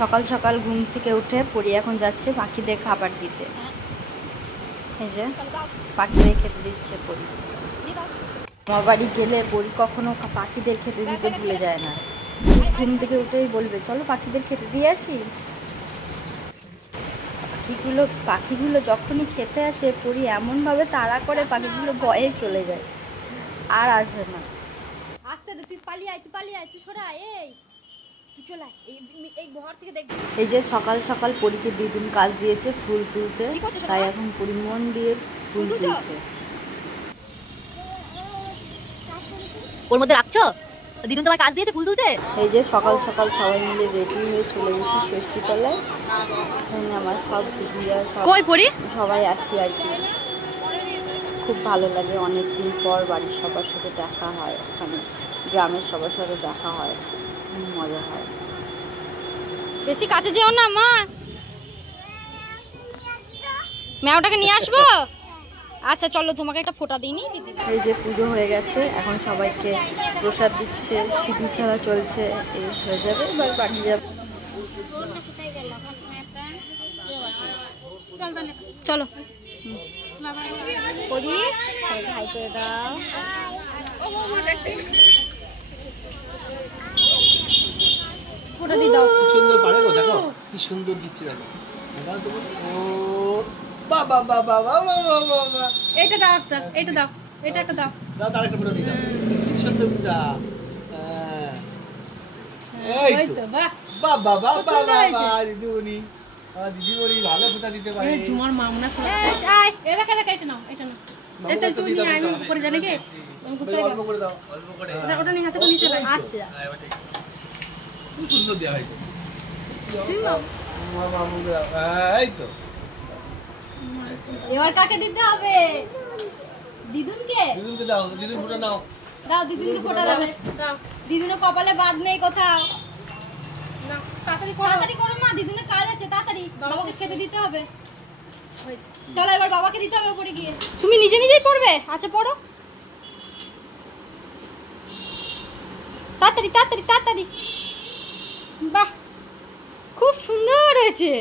সকাল সকাল ঘুম থেকে উঠে পরি এখন যাচ্ছে পাখিদের খাবার দিতে। এই যে পাখিদের খেতে দিচ্ছে পরি। আমার বাড়ি গেলে পরি কখনো পাখিদের খেতে দিতে ভুলে যায় না। ঘুম থেকে উঠেই বলবে চলো পাখিদের খেতে দিয়ে আসি। পাখিগুলো যখনই খেতে আসে পরি এমনভাবে তাড়া করে পাখিগুলো ভয়ে চলে যায়, আর আসে না। এই যে সকাল সকাল পরীকে দিদুন কাজ দিয়েছে ফুল তুলতে, তাই এখন পরি মন দিয়ে ফুল তুলছে। ওর মধ্যে রাখছো? দিদুন তোমার কাজ দিয়েছে ফুল তুলতে। এই যে সকাল সকাল সবাই মিলে রেডি হয়ে চলে গেছি ষষ্ঠী তলায়। আমার সব দিদিরা সবাই আছি আর কি। খুব ভালো লাগে, অনেকদিন পর বাড়ির সবার সাথে দেখা হয়, ওখানে গ্রামের সবার সাথে দেখা হয়, খুব মজা হয়। বেশি কাছে যেও না মা, ম্যাওটাকে নিয়ে আসবো। আচ্ছা চলো তোমাকে একটা ফোঁটা দিইনি। এই যে পুজো হয়ে গেছে, এখন সবাইকে প্রসাদ দিচ্ছে, সিঁদুর খেলা চলছে। এই হয়ে যাবে, এবার বাড়ি যাবে। চলো করি, হাই করে দাও। ফোঁটা দিয়ে দাও। সুন্দর পারে গো, দেখো কি সুন্দর দিচ্ছে, দেখো। ও বাবা বাবা বাবা বাবা, এইটা দাও একটা, এইটা দাও, এটা একটা দাও। দাও তার একটা ফটো দিয়ে দাও। কি সুন্দর ফুটা। এই তো বাবা বাবা বাবা দিদিমণি, দিদি বলি ভালো ফুটা দিতে পারে। এই ঝুমার মামনা ফুটা। এই এটা কেটে এটা নাও, এটা নাও। এটা তুমি নিয়ে আমি করে জানি কি? অল্প করে দাও, অল্প করে। ওটা নিয়ে হাতে করে নিচে রাখ। আসছে খুব সুন্দর দেয়া হয়েছে। এই তো এবার কাকে দিতে হবে? দিদুনকে। দিদুনকে দাও, দিদুন ফটো নাও। দাও দিদুনকে ফটো দেবে। দাও। দিদুনের কপালে বাদ নেই কোথাও। না তাড়াতাড়ি করো মা, দিদুনের কাজ আছে, তাড়াতাড়ি বাবাকে খেতে দিতে হবে। হয়েছে, চলো এবার বাবাকে দিতে হবে পড়ে গিয়ে। তুমি নিজে নিজেই পড়বে? আচ্ছা পড়ো তাড়াতাড়ি তাড়াতাড়ি তাড়াতাড়ি। বাহ খুব সুন্দর হয়েছে।